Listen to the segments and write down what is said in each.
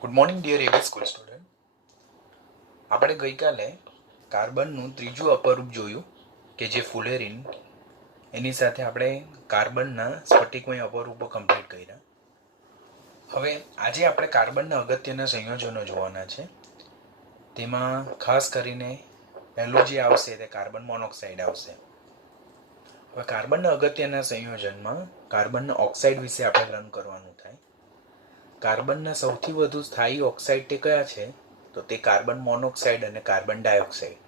Good morning dear એવી school student. આપણે ગઈકાલે કાર્બનનું ત્રીજું અપરૂપ જોયું કે જે ફુલેરિન. એની સાથે આપણે કાર્બનના સ્ફટિકમય અપરૂપો કમ્પ્લીટ કર્યા. હવે આજે આપણે કાર્બનના અગત્યના સંયોજનો જોવાના છે. તેમાં ખાસ કરીને પહેલું જે આવશે તે કાર્બન મોનોક્સાઇડ આવશે. હવે કાર્બનના અગત્યના સંયોજનમાં કાર્બનના ઓક્સાઇડ વિશે આપણે લર્ન કરવાનું થાય. કાર્બનના સૌથી વધુ સ્થાયી ઓક્સાઇડ તે કયા છે? તો તે કાર્બન મોનોક્સાઇડ અને કાર્બન ડાયોક્સાઇડ.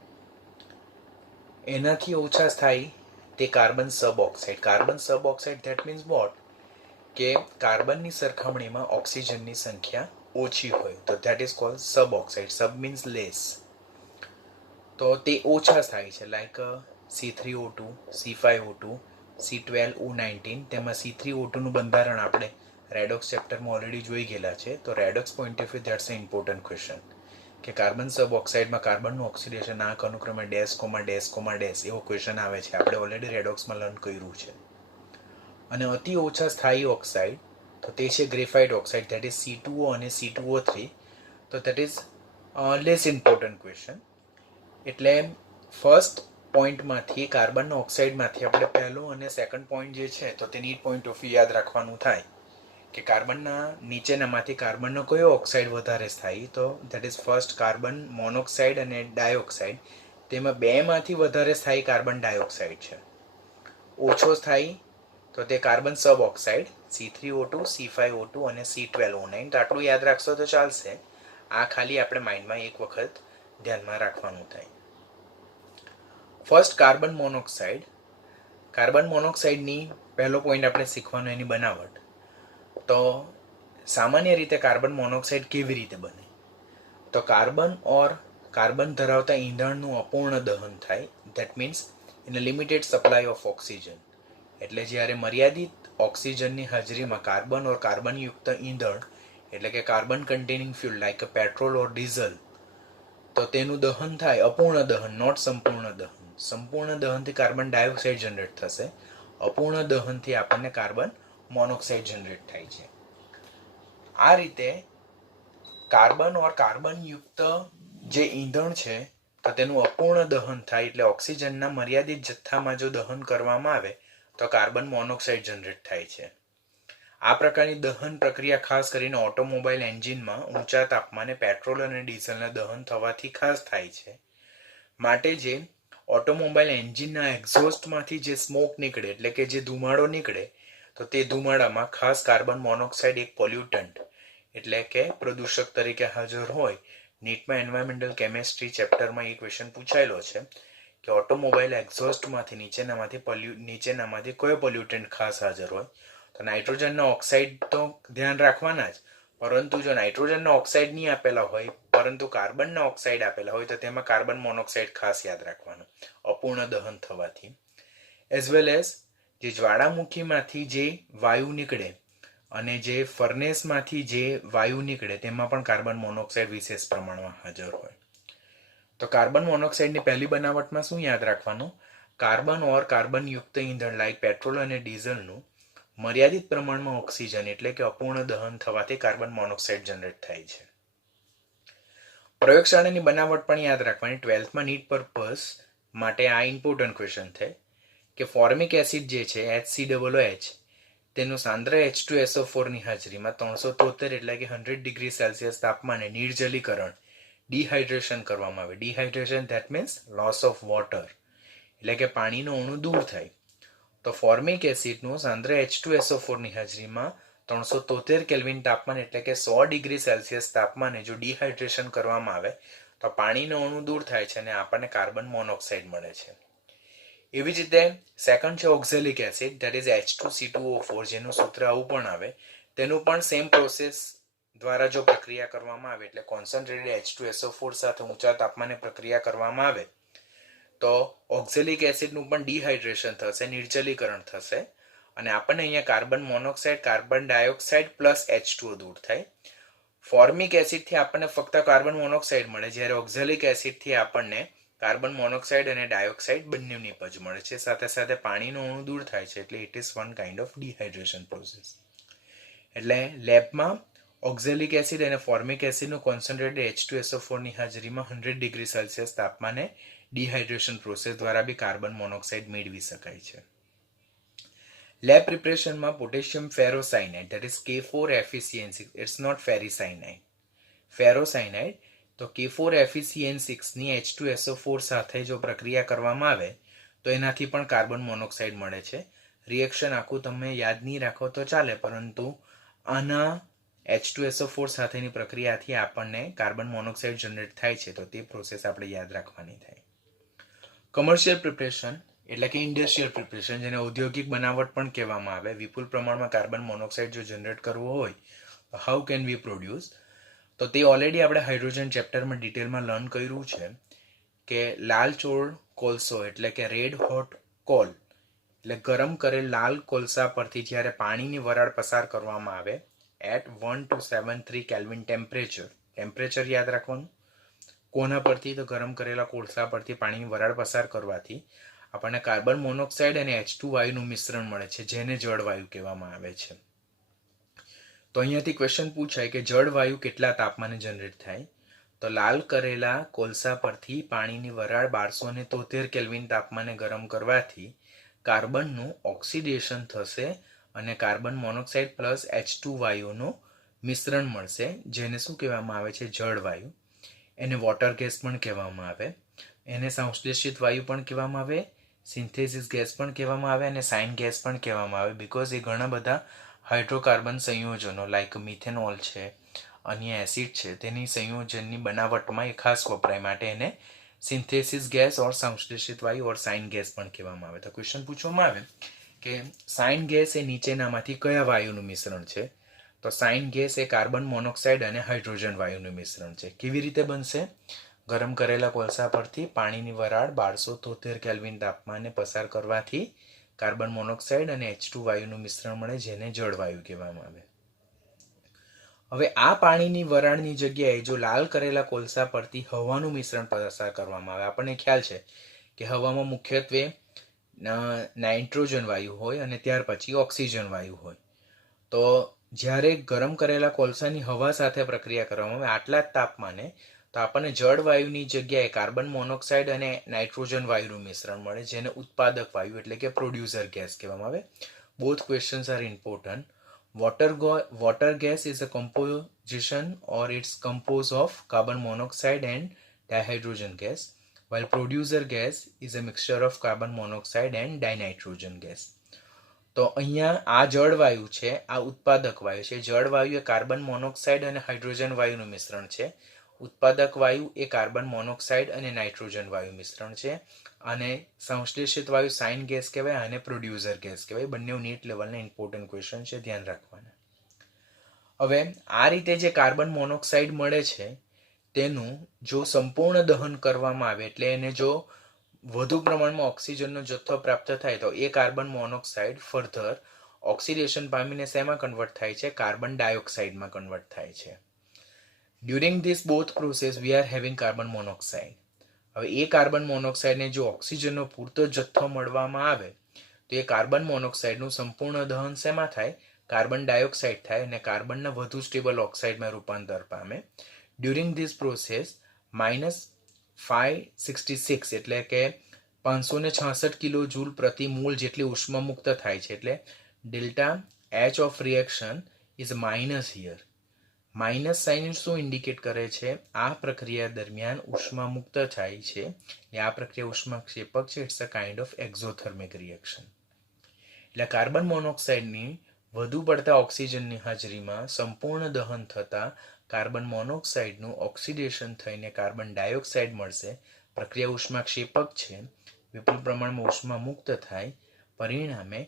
એનાથી ઓછા સ્થાયી તે carbon sub oxide. Carbon sub oxide that means what? કે કાર્બનની સરખામણીમાં ઓક્સિજનની સંખ્યા ઓછી હોય તો that is called sub oxide. Sub means less. તો તે ઓછા સ્થાયી છે, લાઈક C3O2, C5O2, C12O19. તેમાં C3O2 નું બંધારણ આપણે રેડોક્સ ચેપ્ટરમાં ઓલરેડી જોઈ ગયેલા છે. તો redox point of view that's a important question કે કાર્બન સબ ઓક્સાઇડમાં કાર્બનનું ઓક્સિડેશન આંક અનુક્રમે dash comma dash comma dash એવો ક્વેશ્ચન આવે છે. આપણે ઓલરેડી રેડોક્સમાં લર્ન કર્યું છે. અને અતિ ઓછા સ્થાયી ઓક્સાઇડ તો તે છે graphite oxide, that is C2O અને C2O3. તો that is less important question. એટલે ફર્સ્ટ પોઈન્ટમાંથી કાર્બનના ઓક્સાઇડમાંથી આપણે પહેલો અને સેકન્ડ પોઈન્ટ જે છે તો તે નીટ પોઈન્ટ ઓફ વ્યૂ યાદ રાખવાનું થાય કે કાર્બનના નીચેનામાંથી કાર્બનનો કયો ઓક્સાઇડ વધારે સ્થાયી? તો that is first carbon monoxide અને ડાયોક્સાઇડ. તેમાં બેમાંથી વધારે સ્થાયી કાર્બન ડાયોક્સાઇડ છે. ઓછો સ્થાયી તો તે carbon sub oxide C3O2, C5O2 અને C12O9. તો આટલું યાદ રાખશો તો ચાલશે. આ ખાલી આપણે માઇન્ડમાં એક વખત ધ્યાનમાં રાખવાનું થાય. First carbon monoxide. કાર્બન મોનોક્સાઇડની પહેલો પોઈન્ટ આપણે શીખવાનો એની બનાવટ. તો સામાન્ય રીતે કાર્બન મોનોક્સાઇડ કેવી રીતે બને? તો કાર્બન ઓર કાર્બન ધરાવતા ઈંધણનું અપૂર્ણ દહન થાય. That means in a limited supply of oxygen. એટલે જ્યારે મર્યાદિત ઓક્સિજનની હાજરીમાં કાર્બન ઓર કાર્બનયુક્ત ઈંધણ એટલે કે carbon containing fuel like petrol or diesel, તો તેનું દહન થાય. અપૂર્ણ દહન, નોટ સંપૂર્ણ દહન. સંપૂર્ણ દહનથી કાર્બન ડાયોક્સાઇડ જનરેટ થશે. અપૂર્ણ દહનથી આપણને કાર્બન મોનોક્સાઇડ જનરેટ થાય છે. આ રીતે કાર્બન ઓર કાર્બનયુક્ત જે ઈંધણ છે તો તેનું અપૂર્ણ દહન થાય. એટલે ઓક્સિજનના મર્યાદિત જથ્થામાં જો દહન કરવામાં આવે તો કાર્બન મોનોક્સાઇડ જનરેટ થાય છે. આ પ્રકારની દહન પ્રક્રિયા ખાસ કરીને ઓટોમોબાઈલ એન્જિનમાં ઊંચા તાપમાને પેટ્રોલ અને ડીઝલના દહન થવાથી ખાસ થાય છે. માટે જે ઓટોમોબાઈલ એન્જિનના એક્ઝોસ્ટમાંથી જે સ્મોક નીકળે એટલે કે જે ધુમાડો નીકળે તો તે ધુમાડામાં ખાસ કાર્બન મોનોક્સાઇડ એક પોલ્યુટન્ટ એટલે કે પ્રદૂષક તરીકે હાજર હોય. નીટમાં એન્વાયરમેન્ટલ કેમેસ્ટ્રી ચેપ્ટરમાં એ ક્વેશ્ચન પૂછાયેલો છે કે ઓટોમોબાઈલ એક્ઝોસ્ટમાંથી નીચેનામાંથી કયો પોલ્યુટન્ટ ખાસ હાજર હોય? તો નાઇટ્રોજનના ઓક્સાઇડ તો ધ્યાન રાખવાના જ, પરંતુ જો નાઇટ્રોજનના ઓક્સાઇડ નહીં આપેલા હોય પરંતુ કાર્બનના ઓક્સાઇડ આપેલા હોય તો તેમાં કાર્બન મોનોક્સાઇડ ખાસ યાદ રાખવાનું અપૂર્ણ દહન થવાથી. એઝ વેલ એઝ જે જ્વાળામુખીમાંથી જે વાયુ નીકળે અને જે ફર્નેસમાંથી જે વાયુ નીકળે તેમાં પણ કાર્બન મોનોક્સાઇડ વિશેષ પ્રમાણમાં હાજર હોય. તો કાર્બન મોનોક્સાઇડની પહેલી બનાવટમાં શું યાદ રાખવાનું? કાર્બન ઓર કાર્બનયુક્ત ઈંધણ લાઈક પેટ્રોલ અને ડીઝલનું મર્યાદિત પ્રમાણમાં ઓક્સિજન એટલે કે અપૂર્ણ દહન થવાથી કાર્બન મોનોક્સાઇડ જનરેટ થાય છે. પ્રયોગશાળાની બનાવટ પણ યાદ રાખવાની. 12થમાં નીટ પર્પઝ માટે આ ઇમ્પોર્ટન્ટ ક્વેશ્ચન છે કે ફોર્મિક એસિડ જે છે HCOOH તેનું સાંદ્ર H2SO4 ની હાજરીમાં 373 એટલે કે 100 ડિગ્રી સેલ્સિયસ તાપમાને નિર્જલીકરણ ડિહાઇડ્રેશન કરવામાં આવે. Dehydration that means loss of water એટલે કે પાણીનો અણુ દૂર થાય. તો ફોર્મિક એસિડનું સાંદ્ર H2SO4 ની હાજરીમાં 373 કેલ્વિન તાપમાન એટલે કે 100 ડિગ્રી સેલ્સિયસ તાપમાને જો ડિહાઇડ્રેશન કરવામાં આવે તો પાણીનો અણુ દૂર થાય છે અને આપણને કાર્બન મોનોક્સાઇડ મળે છે. એવી જ રીતે સેકન્ડ છે oxalic acid that is H2C2O4, જેનું સૂત્ર આવું પણ આવે. તેનું પણ સેમ પ્રોસેસ દ્વારા જો પ્રક્રિયા કરવામાં આવે એટલે કોન્સન્ટ્રેટેડ H2SO4 સાથે ઊંચા તાપમાને પ્રક્રિયા કરવામાં આવે તો ઓક્ઝેલિક એસિડનું પણ ડિહાઇડ્રેશન થશે, નિર્જલીકરણ થશે અને આપણને અહીંયા carbon monoxide, carbon dioxide plus H2O દૂર થાય. ફોર્મિક એસિડથી આપણને ફક્ત કાર્બન મોનોક્સાઇડ મળે, જ્યારે ઓક્ઝેલિક એસિડથી આપણને કાર્બન મોનોક્સાઇડ અને ડાયોક્સાઇડ બંનેની પજ મળે છે. સાથે સાથે પાણીનો અણુ દૂર થાય છે એટલે it is one kind of dehydration process. એટલે લેબમાં ઓક્ઝેલિક એસિડ અને ફોર્મિક એસિડનું કોન્સન્ટ્રેટેડ H2SO4 ની હાજરીમાં 100 ડિગ્રી સેલ્સિયસ તાપમાને ડિહાઇડ્રેશન પ્રોસેસ દ્વારા બી કાર્બન મોનોક્સાઇડ મેળવી શકાય છે. લેબ પ્રિપરેશનમાં potassium ferrocyanide that is K4FeCN6 it's not ferricyanide. Ferrocyanide તો K4FeCN6 ની H2SO4 સાથે જો પ્રક્રિયા કરવામાં આવે તો એનાથી પણ કાર્બન મોનોક્સાઇડ મળે છે. રિએક્શન આખું તમે યાદ નહીં રાખો તો ચાલે, પરંતુ આના H2SO4 સાથેની પ્રક્રિયાથી આપણને કાર્બન મોનોક્સાઇડ જનરેટ થાય છે, તો તે પ્રોસેસ આપણે યાદ રાખવાની થાય. કમર્શિયલ પ્રિપરેશન એટલે કે ઇન્ડસ્ટ્રીયલ પ્રિપરેશન, જેને ઔદ્યોગિક બનાવટ પણ કહેવામાં આવે, વિપુલ પ્રમાણમાં કાર્બન મોનોક્સાઇડ જો જનરેટ કરવો હોય તો હાઉ કેન વી પ્રોડ્યુસ, તો તે ઓલરેડી આપણે હાઇડ્રોજન ચેપ્ટરમાં ડિટેલમાં લર્ન કર્યું છે કે લાલ ચોળ કોલસો એટલે કે રેડ હોટ કોલ એટલે ગરમ કરેલ લાલ કોલસા પરથી જ્યારે પાણીની વરાળ પસાર કરવામાં આવે એટ 1273 કેલ્વિન ટેમ્પરેચર યાદ રાખવાનું. કોના પરથી? તો ગરમ કરેલા કોલસા પરથી પાણીની વરાળ પસાર કરવાથી આપણને કાર્બન મોનોક્સાઇડ અને H2 વાયુનું મિશ્રણ મળે છે, જેને જળવાયુ કહેવામાં આવે છે. તો અહીંયાથી ક્વેશ્ચન પૂછાય કે જળવાયુ કેટલા તાપમાને જનરેટ થાય? તો લાલ કરેલા કોલસા પરથી પાણીની વરાળ 1273 કેલ્વિન તાપમાને ગરમ કરવાથી કાર્બનનું ઓક્સિડેશન થશે અને કાર્બન મોનોક્સાઇડ પ્લસ H2 વાયુનું મિશ્રણ મળશે, જેને શું કહેવામાં આવે છે? જળવાયુ. એને વોટર ગેસ પણ કહેવામાં આવે, એને સંશ્લેષિત વાયુ પણ કહેવામાં આવે, સિન્થેસિસ ગેસ પણ કહેવામાં આવે અને સાઇન ગેસ પણ કહેવામાં આવે, બીકોઝ એ ઘણા બધા હાઇડ્રોકાર્બન સંયોજનો લાઇક મિથેનોલ છે, અન્ય એસિડ છે, તેની સંયોજનની બનાવટમાં એ ખાસ વપરાય, માટે એને સિન્થેસિસ ગેસ ઓર સંશ્લેષિત વાયુ ઓર સાઇન ગેસ પણ કહેવામાં આવે. તો ક્વેશ્ચન પૂછવામાં આવે કે સાઇન ગેસ એ નીચેનામાંથી કયા વાયુનું મિશ્રણ છે? તો સાઇન ગેસ એ કાર્બન મોનોક્સાઇડ અને હાઇડ્રોજન વાયુનું મિશ્રણ છે. કેવી રીતે બનશે? ગરમ કરેલા કોલસા પરથી પાણીની વરાળ 1273 કેલ્વિન તાપમાને પસાર કરવાથી કાર્બન મોનોક્સાઇડ અને H2 વાયુનું મિશ્રણ મળે, જેને જળવાયુ કહેવામાં આવે. હવે આ પાણીની વરાળની જગ્યાએ જો લાલ કરેલા કોલસા પરથી હવાનું મિશ્રણ પસાર કરવામાં આવે, આપણને ખ્યાલ છે કે હવામાં મુખ્યત્વે નાઇટ્રોજન વાયુ હોય અને ત્યાર પછી ઓક્સિજન વાયુ હોય. તો જ્યારે ગરમ કરેલા કોલસાની હવા સાથે પ્રક્રિયા કરવામાં આવે આટલા જ તાપમાને, તો આપણને જળવાયુની જગ્યાએ કાર્બન મોનોક્સાઇડ અને નાઇટ્રોજન વાયુનું મિશ્રણ મળે, જેને ઉત્પાદક વાયુ એટલે કે પ્રોડ્યુસર ગેસ કહેવામાં આવે. Both questions are important. Water gas is a composition or it's composed of carbon monoxide and dihydrogen gas, while producer gas is a mixture of carbon monoxide and dinitrogen gas. તો અહીંયા આ જળવાયુ છે, આ ઉત્પાદક વાયુ છે. જળવાયુ એ કાર્બન મોનોક્સાઇડ અને હાઇડ્રોજન વાયુનું મિશ્રણ છે. ઉત્પાદક વાયુ એ કાર્બન મોનોક્સાઇડ અને નાઇટ્રોજન વાયુ મિશ્રણ છે, અને સંશ્લેષિત વાયુ સાઇન ગેસ કહેવાય અને પ્રોડ્યુસર ગેસ કહેવાય. બંને નીટ લેવલના ઇમ્પોર્ટન્ટ ક્વેશ્ચન છે, ધ્યાન રાખવાના. હવે આ રીતે જે કાર્બન મોનોક્સાઇડ મળે છે તેનું જો સંપૂર્ણ દહન કરવામાં આવે, એટલે એને જો વધુ પ્રમાણમાં ઓક્સિજનનો જથ્થો પ્રાપ્ત થાય, તો એ કાર્બન મોનોક્સાઇડ ફર્ધર ઓક્સિડેશન પામીને શેમાં કન્વર્ટ થાય છે? કાર્બન ડાયોક્સાઇડમાં કન્વર્ટ થાય છે. During this both process we are having carbon monoxide. હવે એ કાર્બન મોનોક્સાઇડને જો ઓક્સિજનનો પૂરતો જથ્થો મળવામાં આવે તો એ કાર્બન મોનોક્સાઇડનું સંપૂર્ણ દહન શેમાં થાય? કાર્બન ડાયોક્સાઇડ થાય અને કાર્બનના વધુ સ્ટેબલ ઓક્સાઇડમાં રૂપાંતર પામે. ડ્યુરિંગ ધીસ પ્રોસેસ -566 એટલે કે 566 કિલો જૂલ પ્રતિ મોલ જેટલી ઉષ્મા મુક્ત થાય છે. એટલે delta H of reaction is minus here. Minus sign શું ઇન્ડિકેટ કરે છે? આ પ્રક્રિયા દરમિયાન ઉષ્મા મુક્ત થાય છે. આ પ્રક્રિયા ઉષ્માક્ષેપક છે. It's a kind of exothermic reaction. એટલે કાર્બન મોનોક્સાઇડની વધુ પડતા ઓક્સિજનની હાજરીમાં સંપૂર્ણ દહન થતાં કાર્બન મોનોક્સાઇડનું ઓક્સિડેશન થઈને કાર્બન ડાયોક્સાઇડ મળશે. પ્રક્રિયા ઉષ્માક્ષેપક છે, વિપુલ પ્રમાણમાં ઉષ્મા મુક્ત થાય. પરિણામે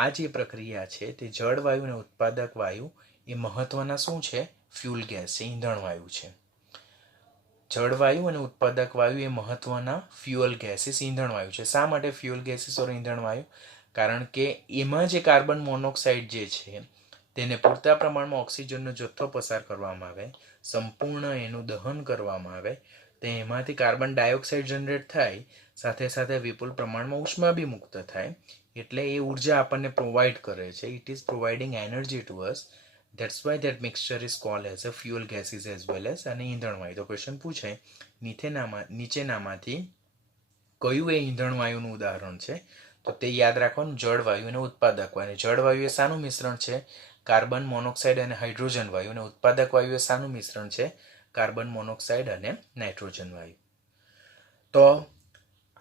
આ જે પ્રક્રિયા છે તે જળવાયુ અને ઉત્પાદક વાયુ એ મહત્વના શું છે? ફ્યુલ ગેસ છે, ઈંધણ વાયુ છે. જળવાયુ અને ઉત્પાદક વાયુ એ મહત્વના ફ્યુઅલ ગેસીસ, ઈંધણ વાયુ છે. શા માટે ફ્યુઅલ ગેસીસ ઓર ઈંધણ વાયુ? કારણ કે એમાં જે કાર્બન મોનોક્સાઇડ જે છે તેને પૂરતા પ્રમાણમાં ઓક્સિજનનો જથ્થો પસાર કરવામાં આવે, સંપૂર્ણ એનું દહન કરવામાં આવે, તો એમાંથી કાર્બન ડાયોક્સાઇડ જનરેટ થાય, સાથે સાથે વિપુલ પ્રમાણમાં ઉષ્મા બી મુક્ત થાય. એટલે એ ઉર્જા આપણને પ્રોવાઈડ કરે છે. It is providing energy to us. That's why that mixture is called as a fuel gases as well as અને ઈંધણ વાયુ. તો ક્વેશ્ચન પૂછે નીચેનામાંથી કયું એ ઈંધણ વાયુનું ઉદાહરણ છે? તો તે યાદ રાખવાનું જળવાયુ અને ઉત્પાદક વાયુ. જળવાયુ એ શાનું મિશ્રણ છે? કાર્બન મોનોક્સાઇડ અને હાઇડ્રોજન વાયુ. અને ઉત્પાદક વાયુ એ શાનું મિશ્રણ છે? કાર્બન મોનોક્સાઇડ અને નાઇટ્રોજન વાયુ. તો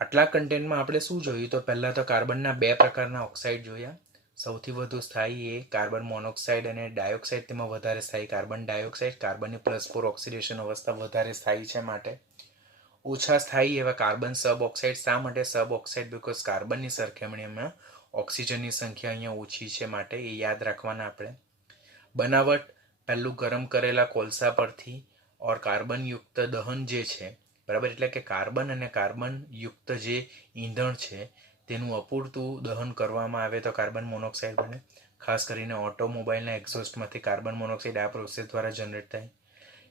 આટલા કન્ટેન્ટમાં આપણે શું જોયું? તો પહેલા તો કાર્બનના 2 પ્રકારના ઓક્સાઇડ જોયા. સૌથી વધુ સ્થાયી એ કાર્બન મોનોક્સાઇડ અને ડાયોક્સાઇડ. તેમાં વધારે સ્થાયી કાર્બન ડાયોક્સાઇડ. કાર્બનની +4 ઓક્સિડેશન અવસ્થા વધારે સ્થાયી છે માટે. ઓછા સ્થાયી એવા કાર્બન સબ ઓક્સાઇડ. શા માટે સબ ઓક્સાઇડ? બીકોઝ કાર્બનની સરખામણીમાં ઓક્સિજનની સંખ્યા અહીંયા ઓછી છે માટે એ યાદ રાખવાના આપણે. બનાવટ પહેલું ગરમ કરેલા કોલસા પરથી ઓર કાર્બનયુક્ત દહન જે છે, બરાબર, એટલે કે કાર્બન અને કાર્બન યુક્ત જે ઈંધણ છે તેનું અપૂરતું દહન કરવામાં આવે તો કાર્બન મોનોક્સાઇડ બને. ખાસ કરીને ઓટોમોબાઈલના એક્ઝોસ્ટમાંથી કાર્બન મોનોક્સાઇડ આ પ્રોસેસ દ્વારા જનરેટ થાય.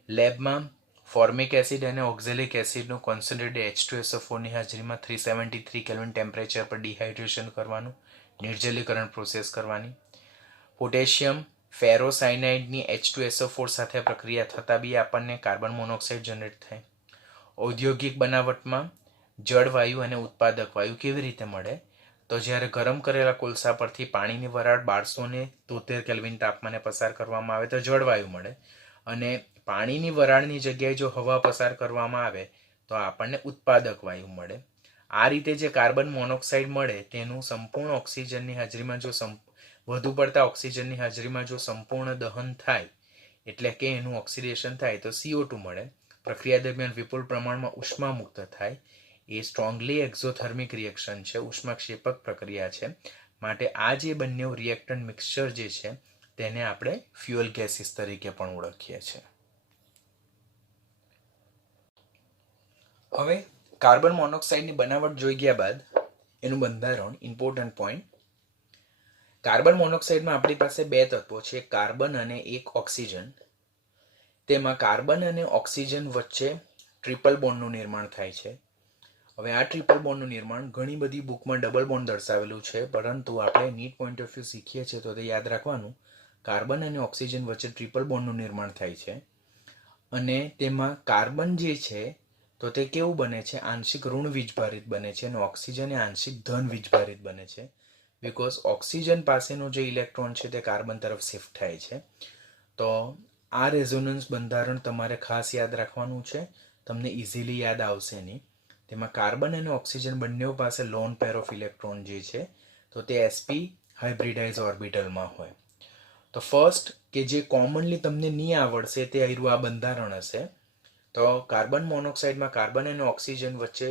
લેબમાં ફોર્મિક એસિડ અને ઓક્ઝેલિક એસિડનું કોન્સન્ટ્રેટેડ H2SO4ની હાજરીમાં 373 કેલ્વિન ટેમ્પરેચર પર ડિહાઇડ્રેશન કરવાનું, નિર્જલીકરણ પ્રોસેસ કરવાની. પોટેશિયમ ફેરોસાયનાઇડની H2SO4 સાથે પ્રક્રિયા થતાં બી આપણને કાર્બન મોનોક્સાઇડ જનરેટ થાય. ઔદ્યોગિક બનાવટમાં જળવાયુ અને ઉત્પાદક વાયુ કેવી રીતે મળે? તો જ્યારે ગરમ કરેલા કોલસા પરથી પાણીની વરાળ 1273 કેલ્વિન તાપમાને પસાર કરવામાં આવે તો જળવાયુ મળે. અને પાણીની વરાળની જગ્યાએ જો હવા પસાર કરવામાં આવે તો આપણને ઉત્પાદક વાયુ મળે. આ રીતે જે કાર્બન મોનોક્સાઇડ મળે તેનું સંપૂર્ણ ઓક્સિજનની હાજરીમાં જો વધુ પડતા ઓક્સિજનની હાજરીમાં જો સંપૂર્ણ દહન થાય, એટલે કે એનું ઓક્સિડેશન થાય તો CO2 મળે. પ્રક્રિયા દરમિયાન વિપુલ પ્રમાણમાં ઉષ્મા મુક્ત થાય. એ સ્ટ્રોંગલી એક્ઝોથર્મિક રિએક્શન છે, ઉષ્માક્ષેપક પ્રક્રિયા છે. માટે આ જે બંને રિએક્ટન્ટ મિક્સચર જે છે તેને આપણે ફ્યુઅલ ગેસીસ તરીકે પણ ઓળખીએ છીએ. હવે કાર્બન મોનોક્સાઇડની બનાવટ જોઈ ગયા બાદ એનું બંધારણ, ઇમ્પોર્ટન્ટ પોઈન્ટ. કાર્બન મોનોક્સાઇડમાં આપણી પાસે 2 તત્વો છે, કાર્બન અને એક ઓક્સિજન. તેમાં કાર્બન અને ઓક્સિજન વચ્ચે ટ્રિપલ બોન્ડનું નિર્માણ થાય છે. હવે આ ટ્રિપલ બોન્ડનું નિર્માણ ઘણી બધી બુકમાં ડબલ બોન્ડ દર્શાવેલું છે, પરંતુ આપણે નીટ પોઈન્ટ ઓફ વ્યૂ શીખીએ છીએ તો તે યાદ રાખવાનું કાર્બન અને ઓક્સિજન વચ્ચે ટ્રિપલ બોન્ડનું નિર્માણ થાય છે. અને તેમાં કાર્બન જે છે તો તે કેવું બને છે? આંશિક ઋણ વીજભારિત બને છે અને ઓક્સિજન એ આંશિક ધન વીજભારિત બને છે. બીકોઝ ઓક્સિજન પાસેનો જે ઇલેક્ટ્રોન છે તે કાર્બન તરફ શિફ્ટ થાય છે. તો આ રેઝોનન્સ બંધારણ તમારે ખાસ યાદ રાખવાનું છે, તમને ઇઝીલી યાદ આવશે નહીં. તેમાં કાર્બન અને ઓક્સિજન બંને પાસે લોન પેર ઓફ ઇલેક્ટ્રોન જે છે તો તે sp હાઇબ્રિડાઇઝ ઓર્બિટલમાં હોય. તો ફર્સ્ટ કે જે કોમનલી તમને નહીં આવડશે તે આયરું આ બંધારણ હશે. તો કાર્બન મોનોક્સાઇડમાં કાર્બન અને ઓક્સિજન વચ્ચે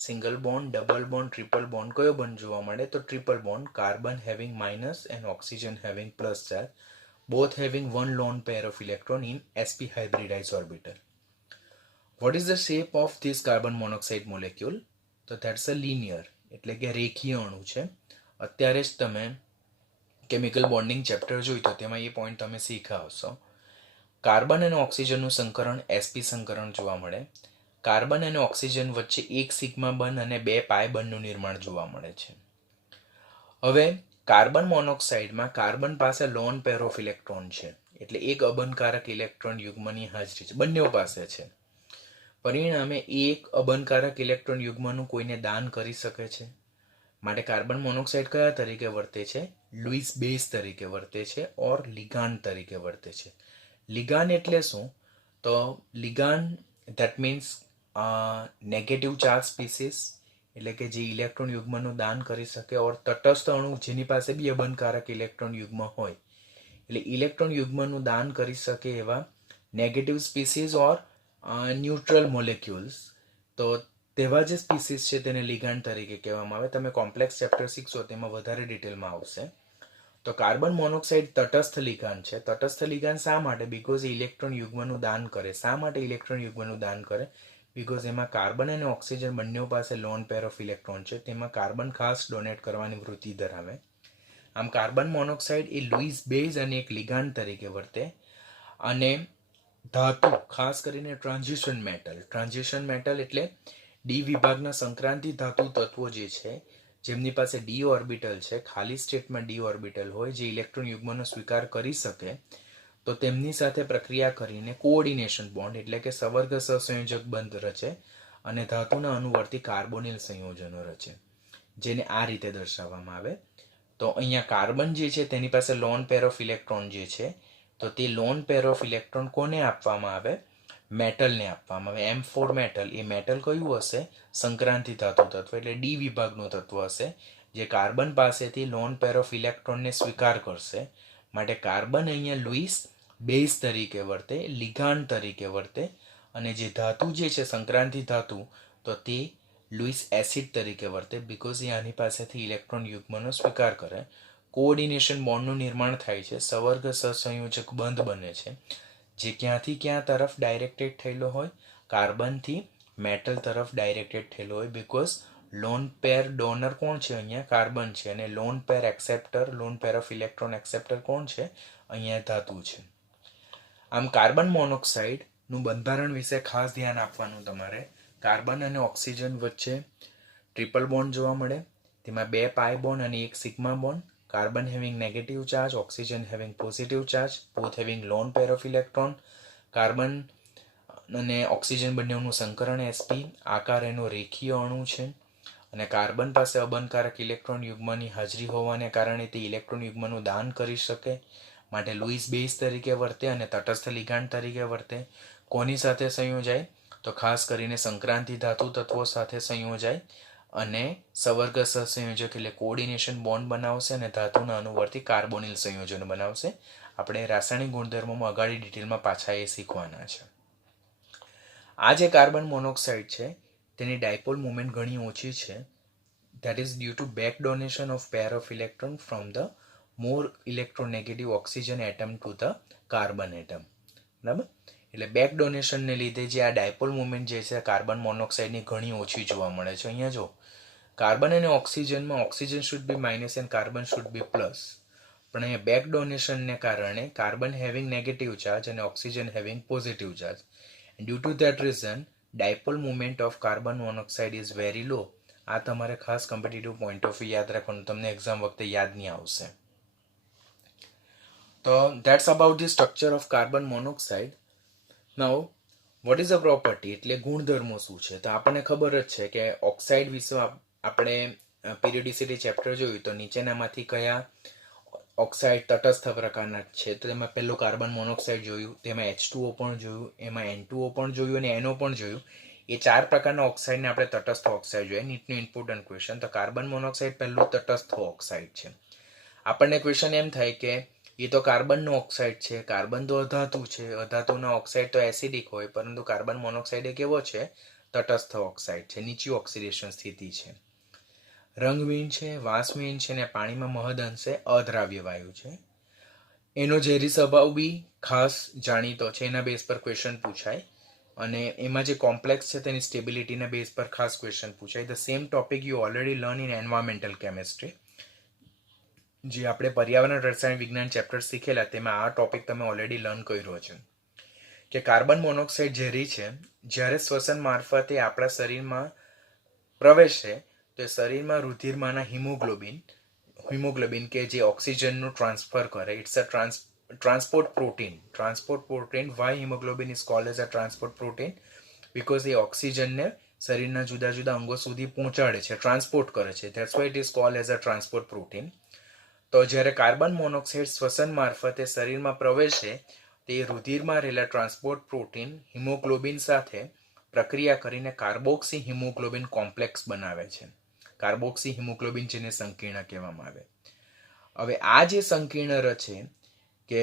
single bond, double bond, triple bond કયો બોન્ડ જોવા મળે? તો triple bond. Carbon having minus and oxygen having plus charge, both having one lone pair of electron in sp hybridized orbital. What is the shape of this carbon monoxide molecule? તો that's a linear, એટલે કે રેખીય અણુ છે. અત્યારે જ તમે chemical bonding chapter જોયું તો તેમાં એ પોઈન્ટ તમે શીખ્યા હશો. કાર્બન અને ઓક્સિજનનું સંકરણ sp સંકરણ જોવા મળે. કાર્બન અને ઓક્સિજન વચ્ચે એક સિગ્મા બંધ અને 2 પાય બંધનું નિર્માણ જોવા મળે છે. હવે કાર્બન મોનોક્સાઇડમાં કાર્બન પાસે લોન પેર ઓફ ઇલેક્ટ્રોન છે, એટલે એક અબંધકારક ઇલેક્ટ્રોન યુગ્મની હાજરી છે, બંને પાસે છે. પરિણામે એક અબંધકારક ઇલેક્ટ્રોન યુગ્મનું કોઈને દાન કરી શકે છે. માટે કાર્બન મોનોક્સાઇડ કયા તરીકે વર્તે છે? લુઈસ બેઝ તરીકે વર્તે છે ઓર લિગાન્ડ તરીકે વર્તે છે. લિગાન્ડ એટલે શું? તો ligand that means negative charge species, એટલે કે જે ઇલેક્ટ્રોન યુગ્મનું દાન કરી શકે, ઓર તટસ્થ અણુ જેની પાસે બી અબંધકારક ઇલેક્ટ્રોન યુગ્મ હોય, એટલે ઇલેક્ટ્રોન યુગ્મનું દાન કરી શકે એવા નેગેટિવ સ્પીસીસ ઓર ન્યુટ્રલ મોલેક્યુલ્સ. તો તેવા જે સ્પીસીસ છે તેને લિગાન્ડ તરીકે કહેવામાં આવે. તમે કોમ્પ્લેક્સ ચેપ્ટર શીખશો તેમાં વધારે ડિટેલમાં આવશે. તો કાર્બન મોનોક્સાઇડ તટસ્થ લિગાન્ડ છે. તટસ્થ લિગાન્ડ શા માટે? બીકોઝ ઇલેક્ટ્રોન યુગ્મનું દાન કરે. શા માટે ઇલેક્ટ્રોન યુગ્મનું દાન કરે? બીકોઝ એમાં કાર્બન અને ઓક્સિજન બંને પાસે લોન પેર ઓફ ઇલેક્ટ્રોન છે. તેમાં કાર્બન ખાસ ડોનેટ કરવાની વૃત્તિ ધરાવે. આમ કાર્બન મોનોક્સાઇડ એ લુઈસ બેઝ અને એક લિગાન્ડ તરીકે વર્તે. અને ધાતુ, ખાસ કરીને ટ્રાન્ઝિશન મેટલ એટલે ડી વિભાગના સંક્રાંતિ ધાતુ તત્વો જે છે જેમની પાસે ડી ઓર્બિટલ છે, ખાલી સ્ટેટમાં ડી ઓર્બિટલ હોય, જે ઇલેક્ટ્રોન યુગ્મનો સ્વીકાર કરી શકે, તો તેમની સાથે પ્રક્રિયા કરીને કોઓર્ડિનેશન બોન્ડ એટલે કે સવર્ગ સહસંયોજક બંધ રચે અને ધાતુના અનુવર્તી કાર્બોનિલ સંયોજનો રચે, જેને આ રીતે દર્શાવવામાં આવે. તો અહીંયા કાર્બન જે છે તેની પાસે લોન પેર ઓફ ઇલેક્ટ્રોન જે છે, તો તે લોન પેર ઓફ ઇલેક્ટ્રોન કોને આપવામાં આવે? મેટલને આપવામાં આવે. M4 મેટલ, એ મેટલ કયું હશે? સંક્રાંતિ ધાતુ તત્વ એટલે ડી વિભાગનું તત્વ હશે, જે કાર્બન પાસેથી લોન પેર ઓફ ઇલેક્ટ્રોનને સ્વીકાર કરશે. માટે કાર્બન અહીંયા લુઈસ બેઝ તરીકે વર્તે, લિગાન્ડ તરીકે વર્તે, અને જે ધાતુ જે છે સંક્રાંતિ ધાતુ, તો તે લુઈસ એસિડ તરીકે વર્તે, બીકોઝ એ આની પાસેથી ઇલેક્ટ્રોન યુગ્મનો સ્વીકાર કરે. કોઓર્ડિનેશન બોન્ડનું નિર્માણ થાય છે, સવર્ગ સહસંયોજક બંધ બને છે, જે ક્યાંથી ક્યાં તરફ ડાયરેક્ટેડ થયેલો હોય? કાર્બનથી મેટલ તરફ ડાયરેક્ટેડ થયેલો હોય, બીકોઝ લોન પેર ડોનર કોણ છે? અહીંયા કાર્બન છે, અને lone pair acceptor, lone pair of electron acceptor કોણ છે? અહીંયા ધાતુ છે. આમ કાર્બન મોનોક્સાઇડનું બંધારણ વિશે ખાસ ધ્યાન આપવાનું તમારે. કાર્બન અને ઓક્સિજન વચ્ચે ટ્રિપલ બોન્ડ જોવા મળે, તેમાં 2 પાઈ બોન્ડ અને 1 sigma bond. Carbon having negative charge, oxygen having positive charge, both having loan pair of electron. Carbon અને ઓક્સિજન બંનેનું સંકરણ sp, આકાર એનો રેખીય અણુ છે, અને કાર્બન પાસે અબનકારક ઇલેક્ટ્રોન યુગ્મની હાજરી હોવાને કારણે તે ઇલેક્ટ્રોન યુગ્મનું દાન કરી શકે, માટે લુઈસ બેઝ તરીકે વર્તે અને તટસ્થ લિગાન્ડ તરીકે વર્તે. કોની સાથે સંયોજાય? તો ખાસ કરીને સંક્રાંતિ ધાતુ તત્વો સાથે સંયોજાય અને સવર્ગ સહસંયોજક એટલે કોઓર્ડિનેશન બોન્ડ બનાવશે અને ધાતુના અનુવર્તી કાર્બોનિલ સંયોજનો બનાવશે. આપણે રાસાયણિક ગુણધર્મોમાં અગાડી ડિટેલમાં પાછા એ શીખવાના છે. આ જે કાર્બન મોનોક્સાઇડ છે તેની ડાયપોલ મોમેન્ટ ઘણી ઓછી છે. that is due to back donation of pair of electron from the more electronegative oxygen atom to the carbon atom. બરાબર? એટલે બેક ડોનેશનને લીધે જે આ ડાયપોલ મુવમેન્ટ જે છે કાર્બન મોનોક્સાઇડની ઘણી ઓછી જોવા મળે છે. અહીંયા જો કાર્બન અને ઓક્સિજનમાં oxygen should be minus and carbon should be plus, પણ અહીંયા બેક ડોનેશનને કારણે કાર્બન હેવિંગ નેગેટિવ ચાર્જ અને oxygen having positive charge. Due to that reason dipole movement of carbon monoxide is very low. આ તમારે ખાસ કોમ્પિટિટિવ પોઈન્ટ ઓફ વ્યૂ યાદ રાખવાનું, તમને એક્ઝામ વખતે યાદ નહીં આવશે. તો that's about the structure of carbon monoxide. Now what is a property, એટલે ગુણધર્મો શું છે? તો આપણને ખબર જ છે કે ઓક્સાઇડ વિશે આપણે પીરિયોડિસિટી ચેપ્ટર જોયું, તો નીચેનામાંથી કયા ઓક્સાઇડ તટસ્થ પ્રકારના છે? તો એમાં પહેલું કાર્બન મોનોક્સાઇડ જોયું, તેમાં H2O પણ જોયું, એમાં N2O પણ જોયું અને NO પણ જોયું. એ 4 પ્રકારના ઓક્સાઇડને આપણે તટસ્થ ઓક્સાઇડ જોઈએ. નીટનું ઇમ્પોર્ટન્ટ ક્વેશ્ચન. તો કાર્બન મોનોક્સાઇડ પહેલું તટસ્થ ઓક્સાઇડ છે. આપણને ક્વેશ્ચન એમ થાય કે એ તો કાર્બનનો ઓક્સાઇડ છે, કાર્બન તો અધાતુ છે, અધાતુના ઓક્સાઇડ તો એસિડિક હોય, પરંતુ કાર્બન મોનોક્સાઇડ એ કેવો છે? તટસ્થ ઓક્સાઇડ છે, નીચી ઓક્સિડેશન સ્થિતિ છે, રંગહીન છે, વાસહીન છે અને પાણીમાં મહદ અંશે અદ્રાવ્ય વાયુ છે. એનો ઝેરી સ્વભાવ બી ખાસ જાણીતો છે, એના બેઝ પર ક્વેશ્ચન પૂછાય, અને એમાં જે કોમ્પ્લેક્સ છે તેની સ્ટેબિલિટીના બેઝ પર ખાસ ક્વેશ્ચન પૂછાય. The same topic you already learn in environmental chemistry. જે આપણે પર્યાવરણ રસાયણ વિજ્ઞાન ચેપ્ટર શીખેલા તેમાં આ ટોપિક તમે ઓલરેડી લર્ન કર્યો છે કે કાર્બન મોનોક્સાઇડ ઝેરી છે. જ્યારે શ્વસન મારફતે આપણા શરીરમાં પ્રવેશે તો એ શરીરમાં રુધિરમાંના હિમોગ્લોબિન કે જે ઓક્સિજનનું ટ્રાન્સફર કરે, it's a transport protein. Why haemoglobin is called as a transport protein? Because એ ઓક્સિજનને શરીરના જુદા જુદા અંગો સુધી પહોંચાડે છે, ટ્રાન્સપોર્ટ કરે છે. That's why it is called as a transport protein. તો જ્યારે કાર્બન મોનોક્સાઇડ શ્વસન મારફતે શરીરમાં પ્રવેશે તે રુધિરમાં રહેલા ટ્રાન્સપોર્ટ પ્રોટીન હિમોગ્લોબિન સાથે પ્રક્રિયા કરીને કાર્બોક્સી હિમોગ્લોબિન કોમ્પ્લેક્સ બનાવે છે. કાર્બોક્સી હિમોગ્લોબિન જેને સંકીર્ણ કહેવામાં આવે. હવે આ જે સંકીર્ણ રચે કે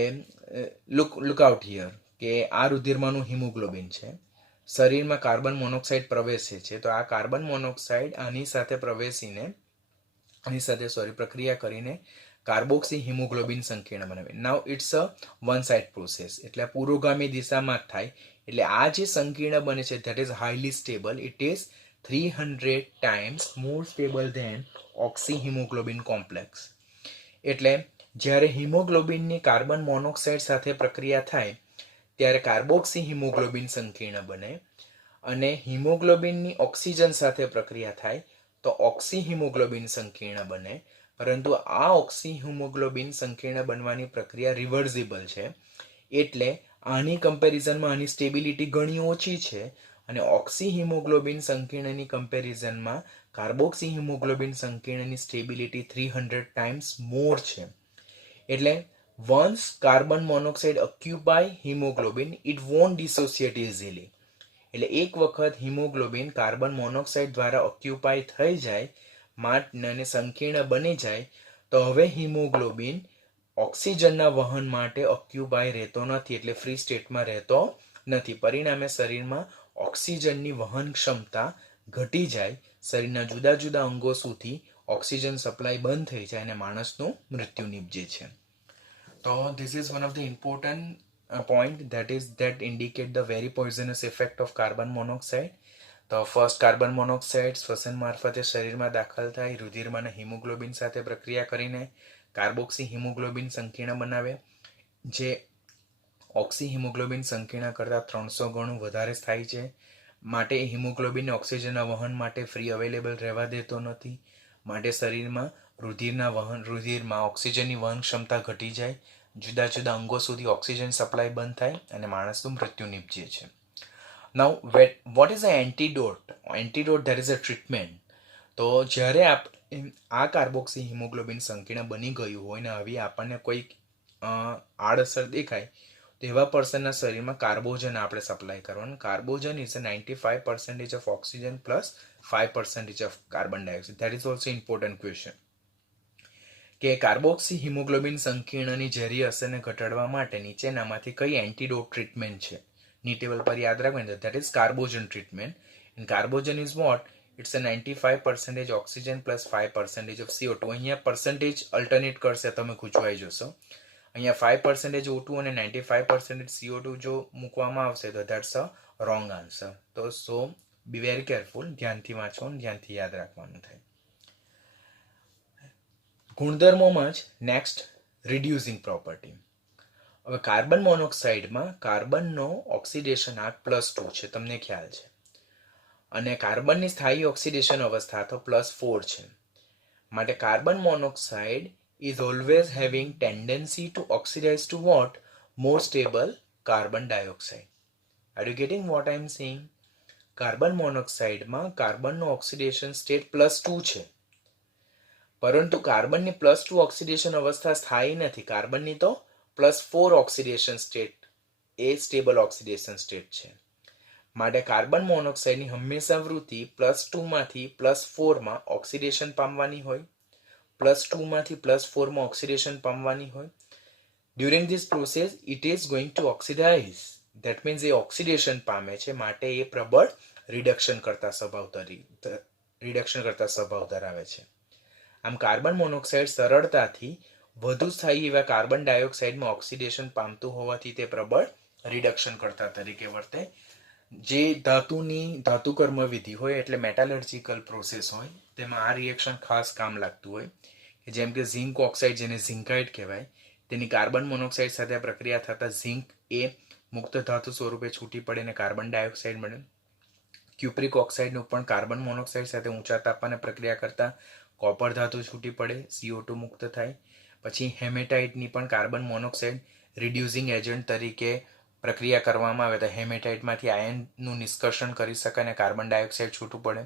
લુક આઉટ હિયર, કે આ રુધિરમાંનું હિમોગ્લોબિન છે, શરીરમાં કાર્બન મોનોક્સાઇડ પ્રવેશે છે, તો આ કાર્બન મોનોક્સાઇડ આની સાથે પ્રક્રિયા કરીને કાર્બોક્સી હિમોગ્લોબિન સંકીર્ણ બનાવે. Now it's a one side process, એટલે પુરોગામી દિશામાં જ થાય. એટલે આ જે સંકીર્ણ બને છે that is highly stable. It is 300 times more stable than ઓક્સી haemoglobin complex. એટલે જ્યારે હિમોગ્લોબિનની કાર્બન મોનોક્સાઇડ સાથે પ્રક્રિયા થાય ત્યારે કાર્બોક્સી હિમોગ્લોબિન સંકીર્ણ બને, અને હિમોગ્લોબિનની ઓક્સિજન સાથે પ્રક્રિયા થાય તો ઓક્સી હિમોગ્લોબિન સંકીર્ણ બને. પરંતુ આ ઓક્સી હિમોગ્લોબિન સંકીર્ણ બનવાની પ્રક્રિયા રિવર્સિબલ છે. એટલે આની કમ્પેરિઝનમાં આની સ્ટેબિલિટી ઘણી ઓછી છે અને ઓક્સી હિમોગ્લોબિન સંકીર્ણની કમ્પેરિઝનમાં કાર્બોક્સી હિમોગ્લોબિન સંકીર્ણની સ્ટેબિલિટી 300 ટાઈમ્સ મોર છે. એટલે once carbon monoxide occupy hemoglobin it won't dissociate easily. એટલે એક વખત હિમોગ્લોબિન કાર્બન મોનોક્સાઇડ દ્વારા ઓક્યુપાય થઈ જાય અને સંકીર્ણ બની જાય તો હવે હિમોગ્લોબિન ઓક્સિજનના વહન માટે ઓક્યુપાય રહેતો નથી, એટલે ફ્રી સ્ટેટમાં રહેતો નથી. પરિણામે શરીરમાં ઓક્સિજનની વહન ક્ષમતા ઘટી જાય, શરીરના જુદા જુદા અંગો સુધી ઓક્સિજન સપ્લાય બંધ થઈ જાય અને માણસનું મૃત્યુ નિપજે છે. તો this is one of the important point that indicate the very poisonous effect of carbon monoxide. તો ફર્સ્ટ કાર્બન મોનોક્સાઇડ શ્વસન મારફતે શરીરમાં દાખલ થાય, રુધિરમાં હિમોગ્લોબિન સાથે પ્રક્રિયા કરીને કાર્બોક્સી હિમોગ્લોબિન સંકીર્ણ બનાવે, જે ઓક્સી હિમોગ્લોબિન સંકીર્ણ કરતાં 300 ગણું વધારે થાય છે. માટે હિમોગ્લોબિન ઓક્સિજનના વહન માટે ફ્રી અવેલેબલ રહેવા દેતો નથી. માટે શરીરમાં રુધિરમાં ઓક્સિજનની વહન ક્ષમતા ઘટી જાય, જુદા જુદા અંગો સુધી ઓક્સિજન સપ્લાય બંધ થાય અને માણસનું મૃત્યુ નિપજે છે. Now, what is the antidote? Antidote, that is a treatment. તો જ્યારે આ કાર્બોક્સી હિમોગ્લોબિન સંકીર્ણ બની ગયું હોય ને હવે આપણને કોઈ આડઅસર દેખાય તો એવા પર્સનના શરીરમાં કાર્બોજન આપણે સપ્લાય કરવાનું. Carbogen is 95% of oxygen plus 5% of carbon dioxide. That is also important question કે કાર્બોક્સી હિમોગ્લોબિન સંકીર્ણની ઝેરી અસરને ઘટાડવા માટે નીચેનામાંથી કઈ એન્ટીડોટ ટ્રીટમેન્ટ છે? ની ટેબલ પર યાદ રાખવાનું. That is carbogen treatment. And carbogen is what? It's a 95% oxygen plus 5% of CO2. અહીંયા પર્સન્ટેજ અલ્ટરનેટ કરશે, તમે ગૂંચવાઈ જશો. અહીંયા 5% O2 અને 95% CO2 જો મૂકવામાં આવશે તો ધેટ્સ અ રોંગ આન્સર. તો સો બી વેરી કેરફુલ, ધ્યાનથી વાંચવાનું, ધ્યાનથી યાદ રાખવાનું થાય. ગુણધર્મોમાં જ નેક્સ્ટ રિડ્યુસિંગ પ્રોપર્ટી. હવે કાર્બન મોનોક્સાઇડમાં કાર્બનનો ઓક્સિડેશન આંક +2 છે, તમને ખ્યાલ છે, અને કાર્બનની સ્થાયી ઓક્સિડેશન અવસ્થા તો +4 છે. માટે carbon monoxide is always having tendency to oxidize to what? More stable carbon dioxide. Are you getting what I am saying? Carbon મોનોક્સાઇડમાં કાર્બનનો ઓક્સિડેશન સ્ટેટ +2 છે, પરંતુ કાર્બનની +2 ઓક્સિડેશન અવસ્થા સ્થાયી નથી. કાર્બનની તો +4 ઓક્સિડેશન સ્ટેટ એ સ્ટેબલ ઓક્સિડેશન સ્ટેટ છે. માટે કાર્બન મોનોક્સાઇડની હંમેશા વૃત્તિ +2 માંથી +4 માં ઓક્સિડેશન પામવાની હોય, +2 માંથી +4 માં ઓક્સિડેશન પામવાની હોય. During this process it is going to oxidise. That means એ ઓક્સિડેશન પામે છે, માટે એ પ્રબળ રિડક્શન કરતા સ્વભાવ ધરાવે છે. આમ કાર્બન મોનોક્સાઇડ સરળતાથી વધુ સ્થાયી એવા કાર્બન ડાયોક્સાઇડમાં ઓક્સિડેશન પામતું હોવાથી તે પ્રબળ રિડક્શન કરતા તરીકે વર્તે. જે ધાતુકર્મ વિધિ હોય એટલે મેટાલર્જિકલ પ્રોસેસ હોય તેમાં આ રિએક્શન ખાસ કામ લાગતું હોય. જેમ કે ઝિંક ઓક્સાઇડ, જેને ઝિંકાઇટ કહેવાય, તેની કાર્બન મોનોક્સાઇડ સાથે પ્રક્રિયા થતાં ઝિંક એ મુક્ત ધાતુ સ્વરૂપે છૂટી પડે અને કાર્બન ડાયોક્સાઇડ મળે. ક્યુપ્રિક ઓક્સાઇડનું પણ કાર્બન મોનોક્સાઇડ સાથે ઊંચા તાપમાને પ્રક્રિયા કરતા કોપર ધાતુ છૂટી પડે, CO2 મુક્ત થાય. પછી હેમેટાઇટની પણ કાર્બન મોનોક્સાઇડ રિડ્યુસિંગ એજન્ટ તરીકે પ્રક્રિયા કરવામાં આવે તો હેમેટાઇટમાંથી આયનનું નિષ્કર્ષણ કરી શકાય અને કાર્બન ડાયોક્સાઇડ છૂટું પડે.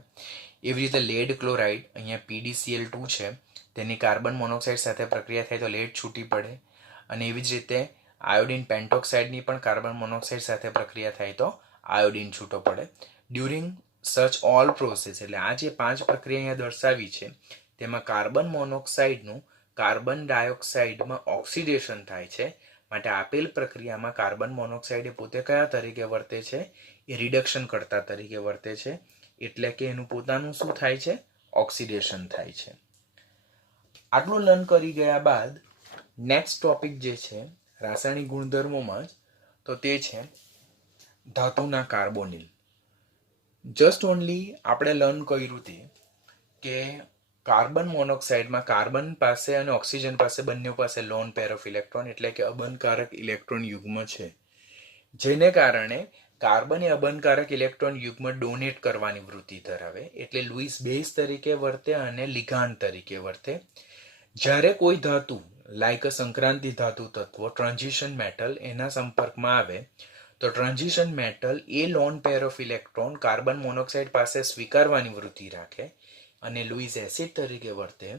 એવી રીતે લેડ ક્લોરાઇડ, અહીંયા PdCl2 છે, તેની કાર્બન મોનોક્સાઇડ સાથે પ્રક્રિયા થાય તો લેડ છૂટી પડે. અને એવી જ રીતે આયોડિન પેન્ટોક્સાઇડની પણ કાર્બન મોનોક્સાઇડ સાથે પ્રક્રિયા થાય તો આયોડિન છૂટો પડે. ડ્યુરિંગ સચ ઓલ પ્રોસેસ, એટલે આ જે 5 પ્રક્રિયા અહીંયા દર્શાવી છે તેમાં કાર્બન મોનોક્સાઇડનું કાર્બન ડાયોક્સાઇડમાં ઓક્સિડેશન થાય છે. માટે આપેલ પ્રક્રિયામાં કાર્બન મોનોક્સાઇડ પોતે કયા તરીકે વર્તે છે? એ રિડક્શન કરતા તરીકે વર્તે છે, એટલે કે એનું પોતાનું શું થાય છે? ઓક્સિડેશન થાય છે. આટલું લર્ન કરી ગયા બાદ નેક્સ્ટ ટોપિક જે છે રાસાયણિક ગુણધર્મોમાં જ, તો તે છે ધાતુના કાર્બોનિલ. જસ્ટ ઓનલી આપણે લર્ન કર્યું તે કે કાર્બન મોનોક્સાઇડમાં કાર્બન પાસે અને ઓક્સિજન પાસે બંને પાસે લોન પેર ઓફ ઇલેક્ટ્રોન, એટલે કે અબંધકારક ઇલેક્ટ્રોન યુગ્મ છે, જેને કારણે કાર્બન એ અબંધકારક ઇલેક્ટ્રોન યુગ્મ ડોનેટ કરવાની વૃત્તિ ધરાવે, એટલે લુઈસ બેઝ તરીકે વર્તે અને લિગાન્ડ તરીકે વર્તે. જ્યારે કોઈ ધાતુ લાઈક અ સંક્રાંતિ ધાતુ તત્વો ટ્રાન્ઝિશન મેટલ એના સંપર્કમાં આવે તો transition metal A loan pair of electron carbon monoxide પાસે સ્વીકારવાની વૃત્તિ રાખે અને લુઈસ એસિડ તરીકે વર્તે,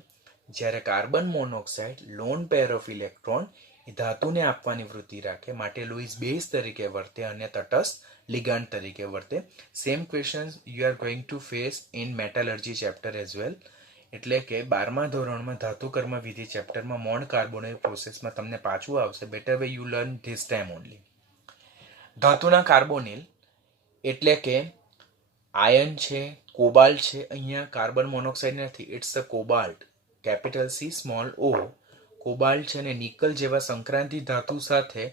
જ્યારે carbon monoxide lone pair of electron એ ધાતુને આપવાની વૃત્તિ રાખે માટે લુઈસ બેઝ તરીકે વર્તે અને તટસ્થ લિગાન્ડ તરીકે વર્તે. Same question you are going to face in metallurgy chapter as well. એટલે કે 12મા ધોરણમાં ધાતુ કર્મ વિધિ ચેપ્ટરમાં મોન્ડ કાર્બોનિલ પ્રોસેસમાં તમને પાછું આવશે. Better way you learn this time only. ધાતુના કાર્બોનિલ એટલે કે આયન છે, કોબાલ્ટ છે. અહીંયા કાર્બન મોનોક્સાઇડ નથી, it's a cobalt, capital C small O. Cobalt છે અને નિકલ જેવા સંક્રાંતિ ધાતુ સાથે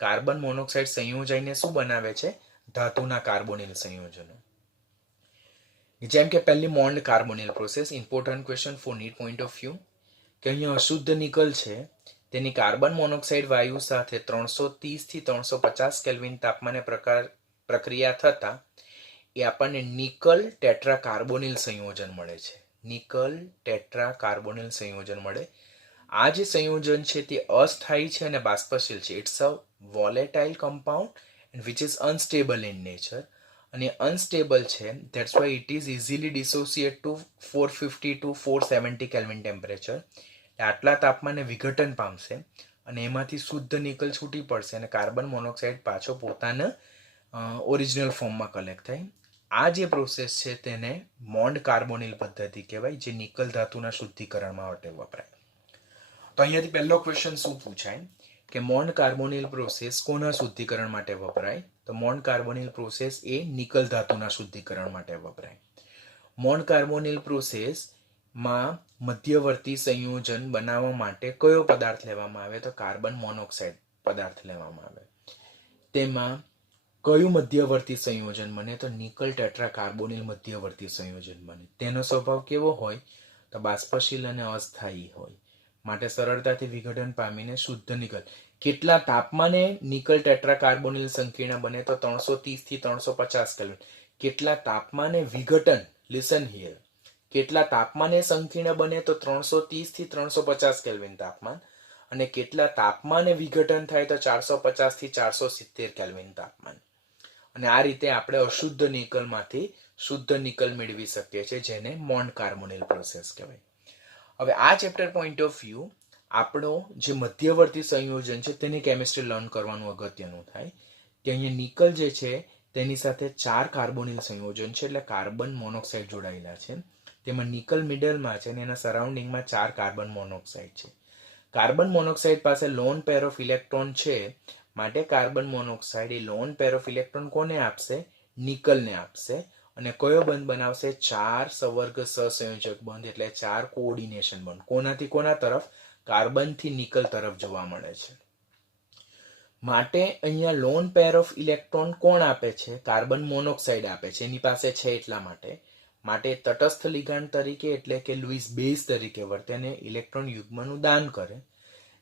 કાર્બન મોનોક્સાઇડ સંયોજાઈને શું બનાવે છે? ધાતુના કાર્બોનિલ સંયોજનો. જેમ કે પહેલી Mond carbonyl process, important question for NEET point of view, કે અહીંયા અશુદ્ધ નિકલ છે તેની કાર્બન મોનોક્સાઇડ વાયુ સાથે 330 થી 350 કેલ્વિન તાપમાને પ્રક્રિયા થતા એ આપણને નિકલ ટેટ્રા કાર્બોનિલ સંયોજન મળે છે. નિકલ ટેટ્રા કાર્બોનિલ સંયોજન મળે. આ જે સંયોજન છે તે અસ્થાયી છે અને બાષ્પશીલ છે. It's a volatile compound which is unstable in nature. અને અનસ્ટેબલ છે, that's why it is easily dissociate to 450 to 470 kelvin temperature. આટલા તાપમાને વિઘટન પામશે અને એમાંથી શુદ્ધ નિકલ છૂટી પડશે અને કાર્બન મોનોક્સાઇડ પાછો પોતાના ઓરિજિનલ ફોર્મમાં કલેક્ટ થાય. આ જે પ્રોસેસ છે તેને મોન્ડ કાર્બોનિલ પદ્ધતિ કહેવાય, જે નિકલ ધાતુના શુદ્ધિકરણ માટે વપરાય. તો અહીંયાથી પહેલો ક્વેશ્ચન શું પૂછાય કે મોન્ડ કાર્બોનિલ પ્રોસેસ કોના શુદ્ધિકરણ માટે વપરાય? તો મોન્ડ કાર્બોનિલ પ્રોસેસ એ નિકલ ધાતુના શુદ્ધિકરણ માટે વપરાય. મોન્ડ કાર્બોનિલ પ્રોસેસમાં મધ્યવર્તી સંયોજન બનાવવા માટે કયો પદાર્થ લેવામાં આવે? તો કાર્બન મોનોક્સાઇડ પદાર્થ લેવામાં આવે. તેમાં કયું મધ્યવર્તી સંયોજન બને? તો નિકલ ટેટ્રા કાર્બોનિલ મધ્યવર્તી સંયોજન બને. તેનો સ્વભાવ કેવો હોય? તો બાષ્પશીલ અને અસ્થાયી હોય માટે સરળતાથી વિઘટન પામીને શુદ્ધ નિકલ. કેટલા તાપમાને નિકલ ટેટ્રા કાર્બોનિલ સંકીર્ણ બને? તો 330 થી 350 કેલ્વિન. કેટલા તાપમાને વિઘટન? Listen here. કેટલા તાપમાને સંકીર્ણ બને? તો 330 થી 350 કેલ્વિન તાપમાન. અને કેટલા તાપમાને વિઘટન થાય? તો 450 થી 470 કેલ્વિન તાપમાન. અને આ રીતે આપણે અશુદ્ધ નિકલમાંથી શુદ્ધ નિકલ મેળવી શકીએ છીએ, જેને મોન્ડ કાર્બોનિલ પ્રોસેસ કહેવાય. હવે આ ચેપ્ટર પોઈન્ટ ઓફ વ્યૂ આપણો જે મધ્યવર્તી સંયોજન છે તેની કેમિસ્ટ્રી લર્ન કરવાનું અગત્યનું થાય કે અહીંયા નિકલ જે છે તેની સાથે 4 કાર્બોનિલ સંયોજન છે, એટલે કાર્બન મોનોક્સાઇડ જોડાયેલા છે. તેમાં નિકલ મિડલમાં છે અને એના સરાઉન્ડિંગમાં 4 કાર્બન મોનોક્સાઇડ છે. કાર્બન મોનોક્સાઇડ પાસે લોન પેર ઓફ ઇલેક્ટ્રોન છે માટે carbon monoxide A loan pair of electron કોને આપશે? નિકલને આપશે. અને કયો બંધ બનાવશે? 4 સવર્ગ સહસંયોજક બંધ, એટલે 4 કોઓર્ડિનેશન બંધ. કોનાથી કોના તરફ? કાર્બનથી નિકલ તરફ જોવા મળે છે. માટે અહીંયા લોન પેર ઓફ ઇલેક્ટ્રોન કોણ આપે છે? કાર્બન મોનોક્સાઇડ આપે છે, એની પાસે છે એટલા માટે તટસ્થ લિગાન્ડ તરીકે એટલે કે લુઈસ બેઝ તરીકે વર્તે અને ઇલેક્ટ્રોન યુગ્મનું દાન કરે.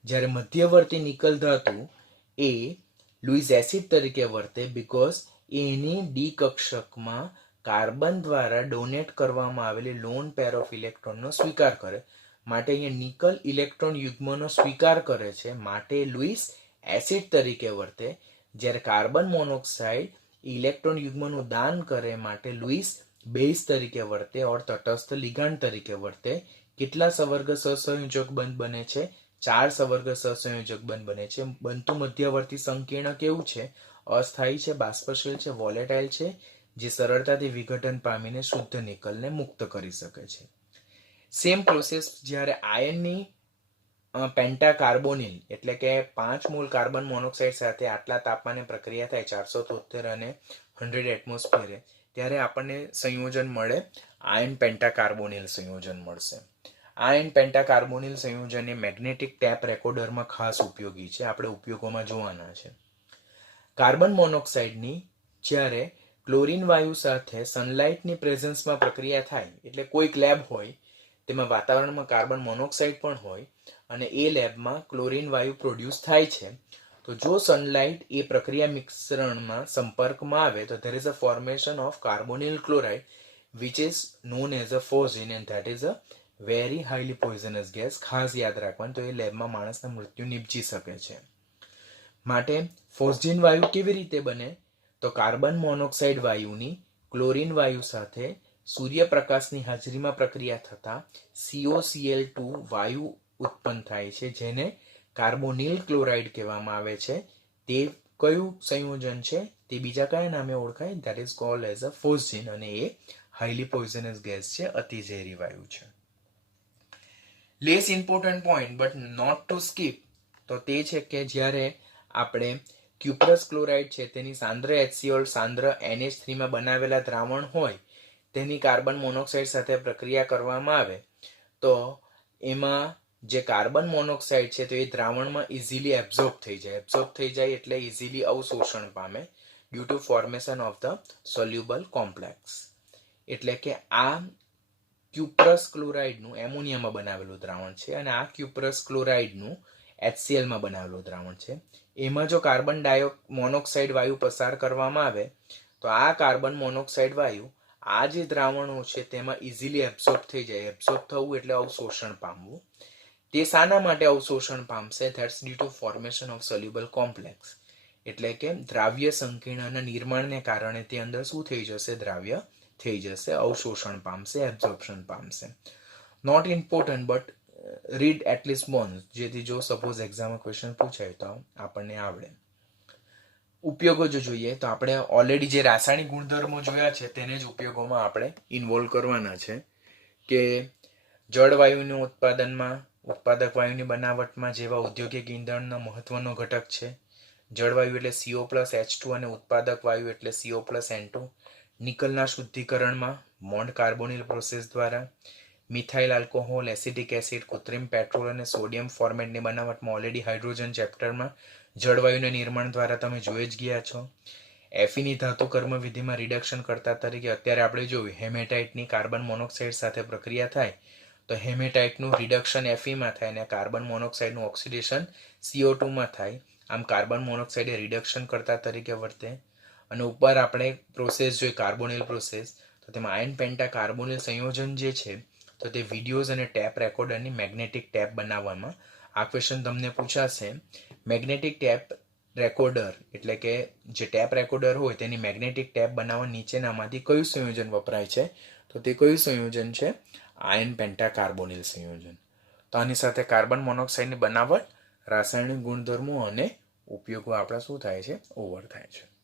જ્યારે મધ્યવર્તી નિકલ ધાતુ એ લુઈસ એસિડ તરીકે વર્તે બીકોઝ એની ડી કક્ષકમાં કાર્બન દ્વારા ડોનેટ કરવામાં આવેલી લોન પેર ઓફ ઇલેક્ટ્રોનનો સ્વીકાર કરે. માટે અહીંયા નિકલ ઇલેક્ટ્રોન યુગ્મનો સ્વીકાર કરે છે માટે લુઈસ એસિડ તરીકે વર્તે. જ્યારે કાર્બન મોનોક્સાઇડ ઇલેક્ટ્રોન યુગ્મનું દાન કરે માટે લુઈસ બેઝ તરીકે વર્તે ઓર તટસ્થ લિગાન્ડ તરીકે વર્તે. કેટલા સવર્ગ સહસંયોજક બંધ બને છે? 4 સવર્ગ સહસંયોજક બંધ બને છે. બનતું મધ્યવર્તી સંકીર્ણ કેવું છે? અસ્થાયી છે, બાષ્પશીલ છે, વોલેટાઇલ છે, જે સરળતાથી વિઘટન પામીને શુદ્ધ નિકલને મુક્ત કરી શકે છે. સેમ પ્રોસેસ જ્યારે આયનની પેન્ટાકાર્બોનિલ એટલે કે 5 મોલ કાર્બન મોનોક્સાઇડ સાથે આટલા તાપમાને પ્રક્રિયા થાય 473 અને 100 એટમોસ્ફિયરે, ત્યારે આપણને સંયોજન મળે આયન પેન્ટાકાર્બોનિલ સંયોજન મળશે. આયન પેન્ટાકાર્બોનિલ સંયોજન એ મેગ્નેટિક ટેપ રેકોર્ડરમાં ખાસ ઉપયોગી છે. આપણે ઉપયોગોમાં જોવાના છે. કાર્બન મોનોક્સાઇડની જ્યારે ક્લોરીન વાયુ સાથે સનલાઇટની પ્રેઝન્સમાં પ્રક્રિયા થાય, એટલે કોઈક લેબ હોય તેમાં વાતાવરણમાં કાર્બન મોનોક્સાઇડ પણ હોય અને એ લેબમાં ક્લોરીન વાયુ પ્રોડ્યુસ થાય છે, તો જો સનલાઇટ એ પ્રક્રિયા મિશ્રણમાં સંપર્કમાં આવે તો there is a formation of carbonyl chloride which is known as a phosgene and that is a very highly poisonous gas. ખાસ યાદ રાખવાનું, તો એ લેબમાં માણસના મૃત્યુ નીપજી શકે છે. માટે ફોસ્જીન વાયુ કેવી રીતે બને? તો કાર્બન મોનોક્સાઇડ વાયુની ક્લોરીન વાયુ સાથે સૂર્યપ્રકાશની હાજરીમાં પ્રક્રિયા થતા COCl2 વાયુ ઉત્પન્ન થાય છે, જેને કાર્બોનિલ ક્લોરાઇડ કહેવામાં આવે છે. તે કયું સંયોજન છે? તે બીજા કયા નામે ઓળખાય? That is called as a phosgene, અને એ હાઈલી પોઈઝનસ ગેસ છે, અતિ ઝેરી વાયુ છે. Less important point but not to skip, તો તે છે કે જ્યારે આપણે ક્યુપ્રસ ક્લોરાઇડ છે તેની સાંદ્ર HCl સાંદ્ર NH3 માં બનાવેલા દ્રાવણ હોય તેની કાર્બન મોનોક્સાઇડ સાથે પ્રક્રિયા કરવામાં આવે તો એમાં જે કાર્બન મોનોક્સાઇડ છે તો એ દ્રાવણમાં ઇઝીલી એબ્ઝોર્બ થઈ જાય એટલે ઇઝીલી અવશોષણ પામે due to formation of the soluble complex. એટલે કે આ ક્યુપ્રસ ક્લોરાઇડનું એમોનિયામાં બનાવેલું દ્રાવણ છે અને આ ક્યુપ્રસ ક્લોરાઇડનું HCl માં બનાવેલું દ્રાવણ છે. એમાં જો કાર્બન મોનોક્સાઇડ વાયુ પસાર કરવામાં આવે તો આ કાર્બન મોનોક્સાઇડ વાયુ આ જે દ્રાવણો છે તેમાં ઇઝીલી એબ્સોર્બ થઈ જાય. એબ્સોર્બ થવું એટલે અવશોષણ પામવું. તે શાના માટે અવશોષણ પામશે? That's due to formation of soluble complex. એટલે કે દ્રાવ્ય સંકીર્ણના નિર્માણને કારણે તે અંદર શું થઈ જશે? દ્રાવ્ય થઈ જશે, અવશોષણ પામશે, એબ્ઝોર્પ્શન પામશે. Not important but read at least once, જેથી જો સપોઝ એક્ઝામમાં ક્વેશ્ચન પૂછાય તો આપણને આવડે. ઉપયોગો જો જોઈએ તો આપણે ઓલરેડી જે રાસાયણિક ગુણધર્મો જોયા છે તેને જ ઉપયોગોમાં આપણે ઇન્વોલ્વ કરવાના છે કે જળવાયુનું ઉત્પાદનમાં, ઉત્પાદક વાયુની બનાવટમાં જેવા ઔદ્યોગિક ઇંધણનો મહત્વનો ઘટક છે. જળવાયુ એટલે CO+H2 અને ઉત્પાદક વાયુ એટલે CO+N2. નિકલના શુદ્ધિકરણમાં મોન્ડ કાર્બોનિલ પ્રોસેસ દ્વારા, મિથાઇલ આલ્કોહોલ, એસિટિક એસિડ, કૃત્રિમ પેટ્રોલ અને સોડિયમ ફોર્મેટની બનાવટમાં ઓલરેડી હાઇડ્રોજન ચેપ્ટરમાં જળવાયુના નિર્માણ દ્વારા તમે જોઈ જ ગયા છો. એફીની ધાતુ કર્મ વિધિમાં રિડક્શન કરતા તરીકે અત્યારે આપણે જોયું હેમેટાઇટની કાર્બન મોનોક્સાઇડ સાથે પ્રક્રિયા થાય તો હેમેટાઇટનું રિડક્શન એફીમાં થાય અને કાર્બન મોનોક્સાઇડનું ઓક્સિડેશન CO2 માં થાય. આમ કાર્બન મોનોક્સાઇડ એ રિડક્શન કરતા તરીકે વર્તે. અને ઉપર આપણે પ્રોસેસ જોઈ કાર્બોનિલ પ્રોસેસ, તો તેમાં આયન પેન્ટા કાર્બોનિલ સંયોજન જે છે તો તે વિડીયોઝ અને ટેપ રેકોર્ડરની મેગ્નેટિક ટેપ બનાવવામાં આ ક્વેશ્ચન તમને પૂછાશે. મેગ્નેટિક ટેપ રેકોર્ડર એટલે કે જે ટેપ રેકોર્ડર હોય તેની મેગ્નેટિક ટેપ બનાવવા નીચેનામાંથી કયું સંયોજન વપરાય છે? તો તે કયું સંયોજન છે? આયન પેન્ટા કાર્બોનિલ સંયોજન. તો આની સાથે કાર્બન મોનોક્સાઇડની બનાવટ, રાસાયણિક ગુણધર્મો અને ઉપયોગો આપણા શું થાય છે? ઓવર થાય છે.